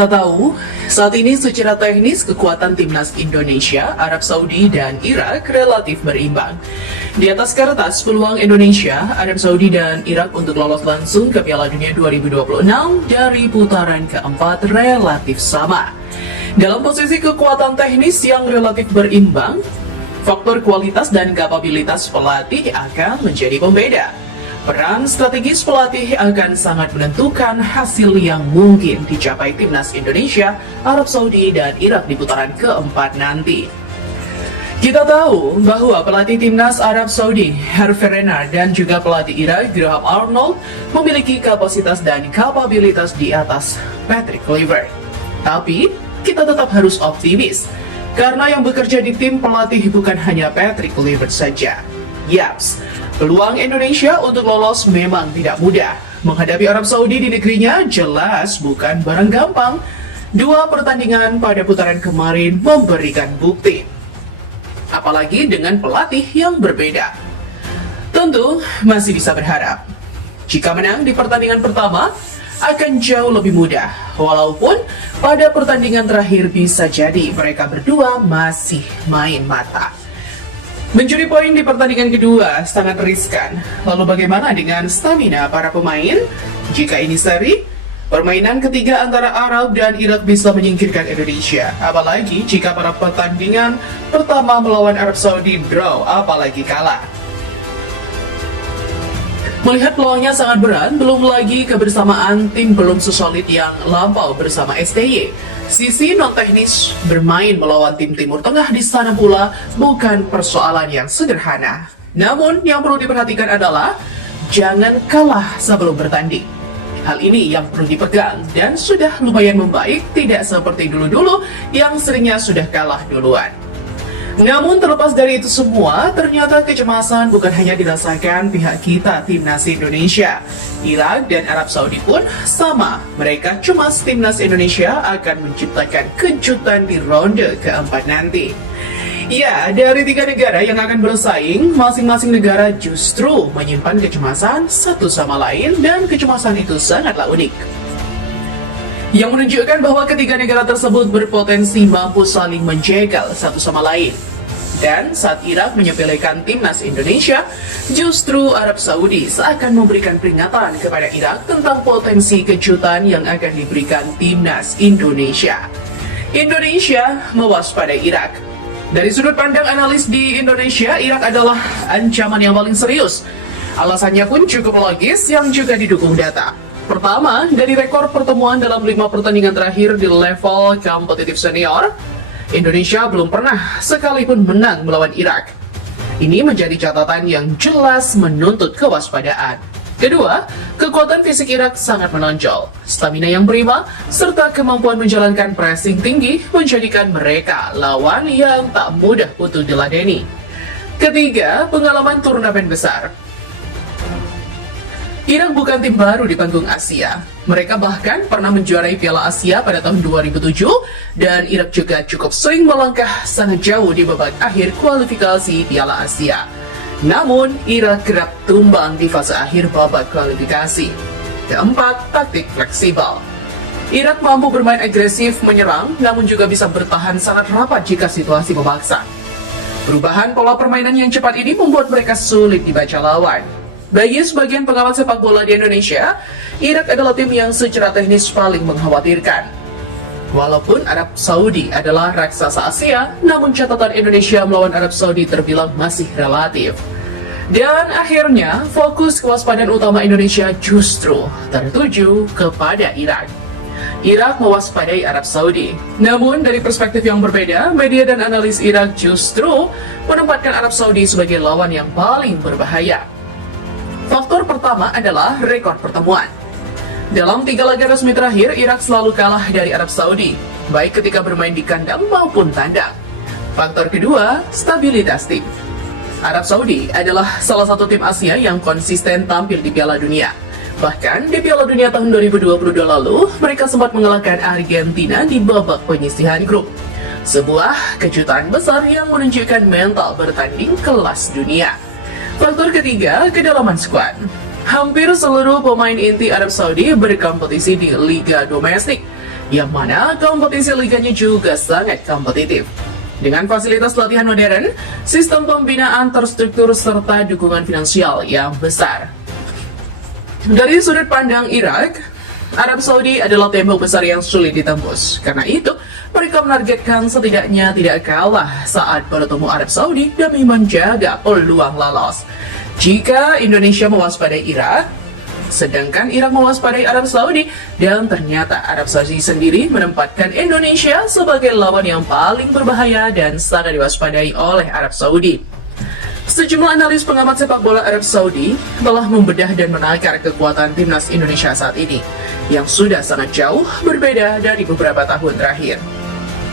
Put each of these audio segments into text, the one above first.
Kita tahu, saat ini secara teknis kekuatan timnas Indonesia, Arab Saudi, dan Irak relatif berimbang. Di atas kertas, peluang Indonesia, Arab Saudi, dan Irak untuk lolos langsung ke Piala Dunia 2026 dari putaran keempat relatif sama. Dalam posisi kekuatan teknis yang relatif berimbang, faktor kualitas dan kapabilitas pelatih akan menjadi pembeda. Peran strategis pelatih akan sangat menentukan hasil yang mungkin dicapai timnas Indonesia, Arab Saudi, dan Irak di putaran keempat nanti. Kita tahu bahwa pelatih timnas Arab Saudi, Hervé Renard, dan juga pelatih Irak, Graham Arnold, memiliki kapasitas dan kapabilitas di atas Patrick Kluivert. Tapi, kita tetap harus optimis, karena yang bekerja di tim pelatih bukan hanya Patrick Kluivert saja. Yaps, peluang Indonesia untuk lolos memang tidak mudah. Menghadapi Arab Saudi di negerinya jelas bukan barang gampang. Dua pertandingan pada putaran kemarin memberikan bukti. Apalagi dengan pelatih yang berbeda. Tentu masih bisa berharap. Jika menang di pertandingan pertama, akan jauh lebih mudah. Walaupun pada pertandingan terakhir bisa jadi mereka berdua masih main mata. Mencuri poin di pertandingan kedua sangat riskan. Lalu bagaimana dengan stamina para pemain? Jika ini seri, permainan ketiga antara Arab dan Irak bisa menyingkirkan Indonesia. Apalagi jika para pertandingan pertama melawan Arab Saudi draw, apalagi kalah. Melihat peluangnya sangat berat, belum lagi kebersamaan tim belum sesolid yang lampau bersama STY. Sisi non-teknis bermain melawan tim Timur Tengah di sana pula bukan persoalan yang sederhana. Namun yang perlu diperhatikan adalah jangan kalah sebelum bertanding. Hal ini yang perlu dipegang dan sudah lumayan membaik, tidak seperti dulu-dulu yang seringnya sudah kalah duluan. Namun terlepas dari itu semua, ternyata kecemasan bukan hanya dirasakan pihak kita timnas Indonesia. Irak dan Arab Saudi pun sama. Mereka cemas timnas Indonesia akan menciptakan kejutan di ronde keempat nanti. Ya, dari 3 negara yang akan bersaing, masing-masing negara justru menyimpan kecemasan satu sama lain dan kecemasan itu sangatlah unik. Yang menunjukkan bahwa ketiga negara tersebut berpotensi mampu saling menjegal satu sama lain. Dan saat Irak menyepelekan timnas Indonesia, justru Arab Saudi seakan memberikan peringatan kepada Irak tentang potensi kejutan yang akan diberikan timnas Indonesia. Indonesia mewaspadai Irak. Dari sudut pandang analis di Indonesia, Irak adalah ancaman yang paling serius. Alasannya pun cukup logis yang juga didukung data. Pertama, dari rekor pertemuan dalam 5 pertandingan terakhir di level kompetitif senior, Indonesia belum pernah sekalipun menang melawan Irak. Ini menjadi catatan yang jelas menuntut kewaspadaan. Kedua, kekuatan fisik Irak sangat menonjol. Stamina yang prima, serta kemampuan menjalankan pressing tinggi menjadikan mereka lawan yang tak mudah untuk diladeni. Ketiga, pengalaman turnamen besar. Irak bukan tim baru di panggung Asia. Mereka bahkan pernah menjuarai Piala Asia pada tahun 2007 dan Irak juga cukup sering melangkah sangat jauh di babak akhir kualifikasi Piala Asia. Namun, Irak kerap tumbang di fase akhir babak kualifikasi. Keempat, taktik fleksibel. Irak mampu bermain agresif menyerang, namun juga bisa bertahan sangat rapat jika situasi memaksa. Perubahan pola permainan yang cepat ini membuat mereka sulit dibaca lawan. Bagi sebagian pengamat sepak bola di Indonesia, Irak adalah tim yang secara teknis paling mengkhawatirkan. Walaupun Arab Saudi adalah raksasa Asia, namun catatan Indonesia melawan Arab Saudi terbilang masih relatif. Dan akhirnya, fokus kewaspadaan utama Indonesia justru tertuju kepada Irak. Irak mewaspadai Arab Saudi. Namun, dari perspektif yang berbeda, media dan analis Irak justru menempatkan Arab Saudi sebagai lawan yang paling berbahaya. Faktor pertama adalah rekor pertemuan. Dalam 3 laga resmi terakhir, Irak selalu kalah dari Arab Saudi, baik ketika bermain di kandang maupun tandang. Faktor kedua, stabilitas tim. Arab Saudi adalah salah satu tim Asia yang konsisten tampil di Piala Dunia. Bahkan di Piala Dunia tahun 2022 lalu, mereka sempat mengalahkan Argentina di babak penyisihan grup. Sebuah kejutan besar yang menunjukkan mental bertanding kelas dunia. Faktor ketiga, kedalaman skuad. Hampir seluruh pemain inti Arab Saudi berkompetisi di liga domestik. yang mana kompetisi liganya juga sangat kompetitif. Dengan fasilitas latihan modern, sistem pembinaan terstruktur, serta dukungan finansial yang besar. Dari sudut pandang Irak, Arab Saudi adalah tembok besar yang sulit ditembus. Karena itu, mereka menargetkan setidaknya tidak kalah saat bertemu Arab Saudi demi menjaga peluang lolos. Jika Indonesia mewaspadai Irak, sedangkan Irak mewaspadai Arab Saudi, dan ternyata Arab Saudi sendiri menempatkan Indonesia sebagai lawan yang paling berbahaya dan sangat diwaspadai oleh Arab Saudi. Sejumlah analis pengamat sepak bola Arab Saudi telah membedah dan menakar kekuatan timnas Indonesia saat ini, yang sudah sangat jauh berbeda dari beberapa tahun terakhir.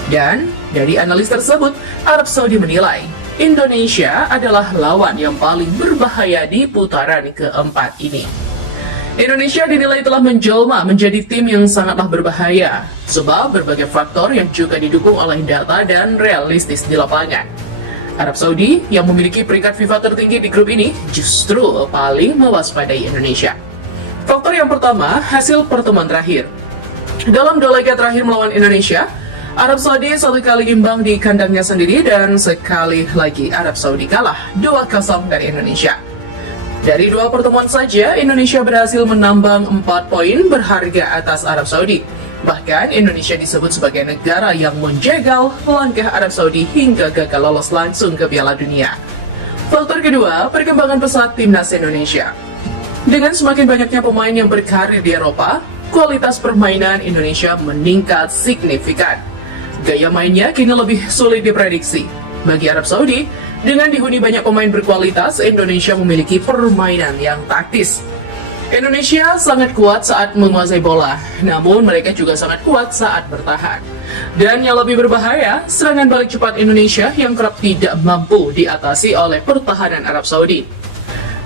Dan dari analis tersebut, Arab Saudi menilai Indonesia adalah lawan yang paling berbahaya di putaran keempat ini. Indonesia dinilai telah menjelma menjadi tim yang sangatlah berbahaya, sebab berbagai faktor yang juga didukung oleh data dan realistis di lapangan. Arab Saudi yang memiliki peringkat FIFA tertinggi di grup ini justru paling mewaspadai Indonesia. Faktor yang pertama, hasil pertemuan terakhir. Dalam 2 laga terakhir melawan Indonesia, Arab Saudi 1 kali imbang di kandangnya sendiri dan sekali lagi Arab Saudi kalah 2-0 dari Indonesia. Dari 2 pertemuan saja, Indonesia berhasil menambang 4 poin berharga atas Arab Saudi. Bahkan Indonesia disebut sebagai negara yang menjegal langkah Arab Saudi hingga gagal lolos langsung ke Piala Dunia. Faktor kedua, perkembangan pesat timnas Indonesia. Dengan semakin banyaknya pemain yang berkarir di Eropa, kualitas permainan Indonesia meningkat signifikan. Gaya mainnya kini lebih sulit diprediksi. Bagi Arab Saudi, dengan dihuni banyak pemain berkualitas, Indonesia memiliki permainan yang taktis. Indonesia sangat kuat saat menguasai bola, namun mereka juga sangat kuat saat bertahan. Dan yang lebih berbahaya, serangan balik cepat Indonesia yang kerap tidak mampu diatasi oleh pertahanan Arab Saudi.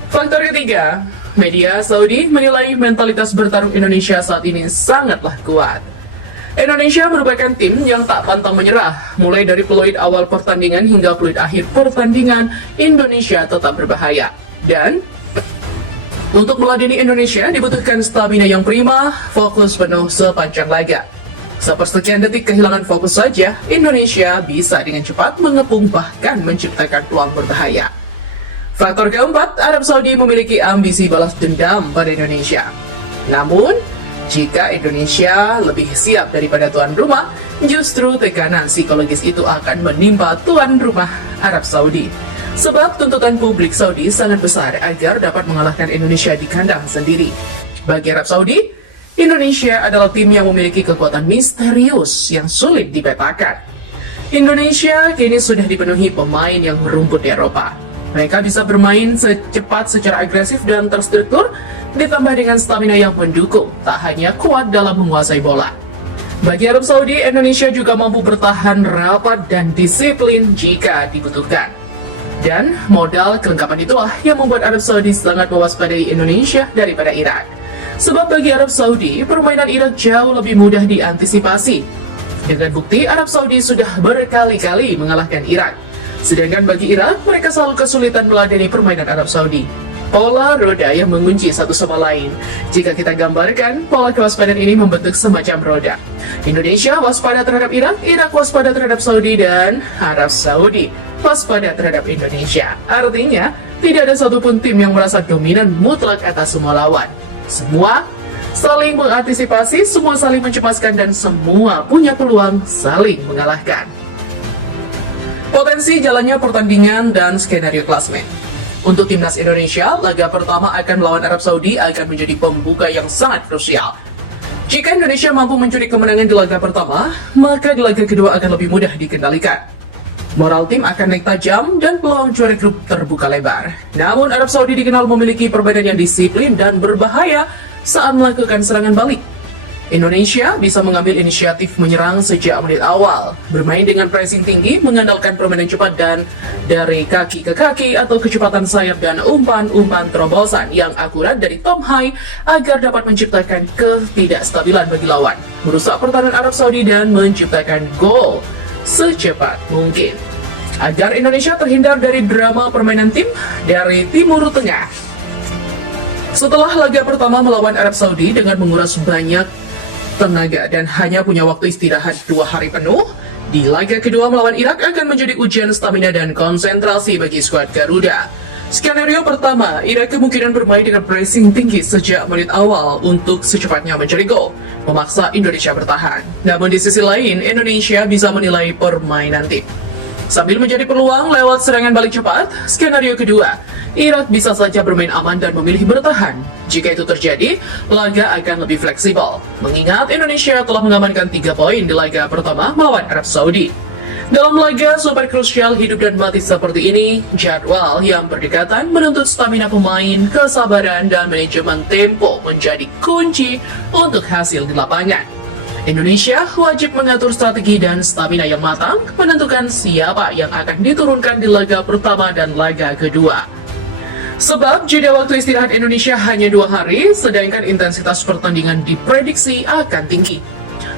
Faktor ketiga, media Saudi menilai mentalitas bertarung Indonesia saat ini sangatlah kuat. Indonesia merupakan tim yang tak pantang menyerah. Mulai dari peluit awal pertandingan hingga peluit akhir pertandingan, Indonesia tetap berbahaya. Dan untuk meladeni Indonesia dibutuhkan stamina yang prima, fokus penuh sepanjang laga. Sepersekian detik kehilangan fokus saja, Indonesia bisa dengan cepat mengepung bahkan menciptakan peluang berbahaya. Faktor keempat, Arab Saudi memiliki ambisi balas dendam pada Indonesia. Namun, jika Indonesia lebih siap daripada tuan rumah, justru tekanan psikologis itu akan menimpa tuan rumah Arab Saudi. Sebab tuntutan publik Saudi sangat besar agar dapat mengalahkan Indonesia di kandang sendiri. Bagi Arab Saudi, Indonesia adalah tim yang memiliki kekuatan misterius yang sulit dipetakan. Indonesia kini sudah dipenuhi pemain yang merumput di Eropa. Mereka bisa bermain secepat, secara agresif dan terstruktur, ditambah dengan stamina yang mendukung, tak hanya kuat dalam menguasai bola. Bagi Arab Saudi, Indonesia juga mampu bertahan rapat dan disiplin jika dibutuhkan. Dan modal kelengkapan itulah yang membuat Arab Saudi sangat mewaspadai Indonesia daripada Irak. Sebab bagi Arab Saudi, permainan Irak jauh lebih mudah diantisipasi. Dengan bukti, Arab Saudi sudah berkali-kali mengalahkan Irak. Sedangkan bagi Irak, mereka selalu kesulitan meladeni permainan Arab Saudi. Pola roda yang mengunci satu sama lain. Jika kita gambarkan, pola kewaspadaan ini membentuk semacam roda. Indonesia waspada terhadap Irak, Irak waspada terhadap Saudi, dan Arab Saudi waspada terhadap Indonesia. Artinya, tidak ada satupun tim yang merasa dominan mutlak atas semua lawan. Semua saling mengantisipasi, semua saling mencemaskan, dan semua punya peluang saling mengalahkan. Potensi jalannya pertandingan dan skenario klasmen. Untuk timnas Indonesia, laga pertama akan melawan Arab Saudi akan menjadi pembuka yang sangat krusial. Jika Indonesia mampu mencuri kemenangan di laga pertama, maka di laga kedua akan lebih mudah dikendalikan. Moral tim akan naik tajam dan peluang juara grup terbuka lebar. Namun Arab Saudi dikenal memiliki permainan yang disiplin dan berbahaya saat melakukan serangan balik. Indonesia bisa mengambil inisiatif menyerang sejak menit awal, bermain dengan pressing tinggi, mengandalkan permainan cepat dan dari kaki ke kaki atau kecepatan sayap dan umpan-umpan terobosan yang akurat dari Tom Hai agar dapat menciptakan ketidakstabilan bagi lawan, merusak pertahanan Arab Saudi dan menciptakan gol secepat mungkin. Agar Indonesia terhindar dari drama permainan tim dari Timur Tengah. Setelah laga pertama melawan Arab Saudi dengan menguras banyak tenaga dan hanya punya waktu istirahat 2 hari penuh, di laga kedua melawan Irak akan menjadi ujian stamina dan konsentrasi bagi skuad Garuda. Skenario pertama, Irak kemungkinan bermain dengan pressing tinggi sejak menit awal untuk secepatnya mencari gol, memaksa Indonesia bertahan. Namun di sisi lain, Indonesia bisa menilai permainan tim sambil mencari peluang lewat serangan balik cepat. Skenario kedua, Irak bisa saja bermain aman dan memilih bertahan. Jika itu terjadi, laga akan lebih fleksibel, mengingat Indonesia telah mengamankan 3 poin di laga pertama melawan Arab Saudi. Dalam laga super krusial hidup dan mati seperti ini, jadwal yang berdekatan menuntut stamina pemain, kesabaran, dan manajemen tempo menjadi kunci untuk hasil di lapangan. Indonesia wajib mengatur strategi dan stamina yang matang, menentukan siapa yang akan diturunkan di laga pertama dan laga kedua. Sebab jeda waktu istirahat Indonesia hanya 2 hari, sedangkan intensitas pertandingan diprediksi akan tinggi.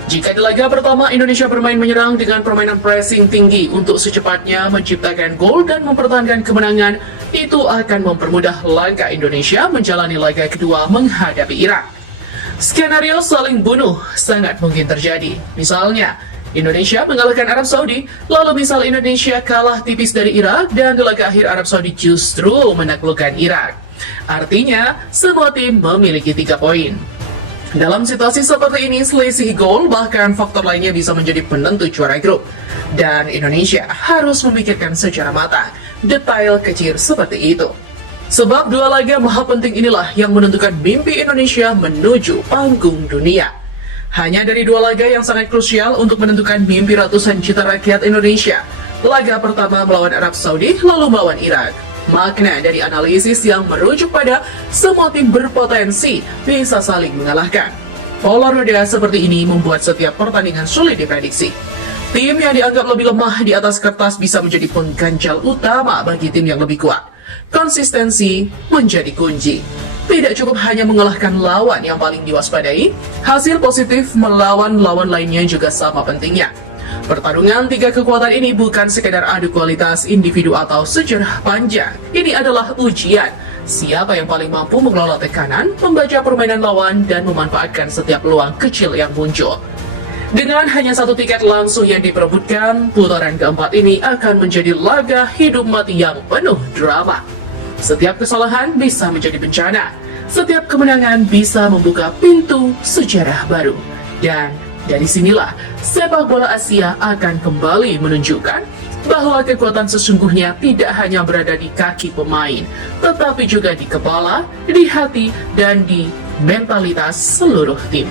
Jika di laga pertama Indonesia bermain menyerang dengan permainan pressing tinggi untuk secepatnya menciptakan gol dan mempertahankan kemenangan, itu akan mempermudah langkah Indonesia menjalani laga kedua menghadapi Irak. Skenario saling bunuh sangat mungkin terjadi. Misalnya, Indonesia mengalahkan Arab Saudi, lalu misal Indonesia kalah tipis dari Irak, dan di laga akhir Arab Saudi justru menaklukkan Irak. Artinya, semua tim memiliki 3 poin. Dalam situasi seperti ini, selisih gol bahkan faktor lainnya bisa menjadi penentu juara grup. Dan Indonesia harus memikirkan secara matang detail kecil seperti itu. Sebab 2 laga maha penting inilah yang menentukan mimpi Indonesia menuju panggung dunia. Hanya dari 2 laga yang sangat krusial untuk menentukan mimpi ratusan juta rakyat Indonesia. Laga pertama melawan Arab Saudi, lalu melawan Irak. Makna dari analisis yang merujuk pada semua tim berpotensi bisa saling mengalahkan. Pola roda seperti ini membuat setiap pertandingan sulit diprediksi. Tim yang dianggap lebih lemah di atas kertas bisa menjadi pengganjal utama bagi tim yang lebih kuat. Konsistensi menjadi kunci. Tidak cukup hanya mengalahkan lawan yang paling diwaspadai, hasil positif melawan lawan lainnya juga sama pentingnya. Pertarungan 3 kekuatan ini bukan sekedar adu kualitas individu atau sejarah panjang. Ini adalah ujian siapa yang paling mampu mengelola tekanan, membaca permainan lawan, dan memanfaatkan setiap peluang kecil yang muncul. Dengan hanya 1 tiket langsung yang diperebutkan, putaran keempat ini akan menjadi laga hidup mati yang penuh drama. Setiap kesalahan bisa menjadi bencana. Setiap kemenangan bisa membuka pintu sejarah baru. Dan dari sinilah sepak bola Asia akan kembali menunjukkan bahwa kekuatan sesungguhnya tidak hanya berada di kaki pemain, tetapi juga di kepala, di hati, dan di mentalitas seluruh tim.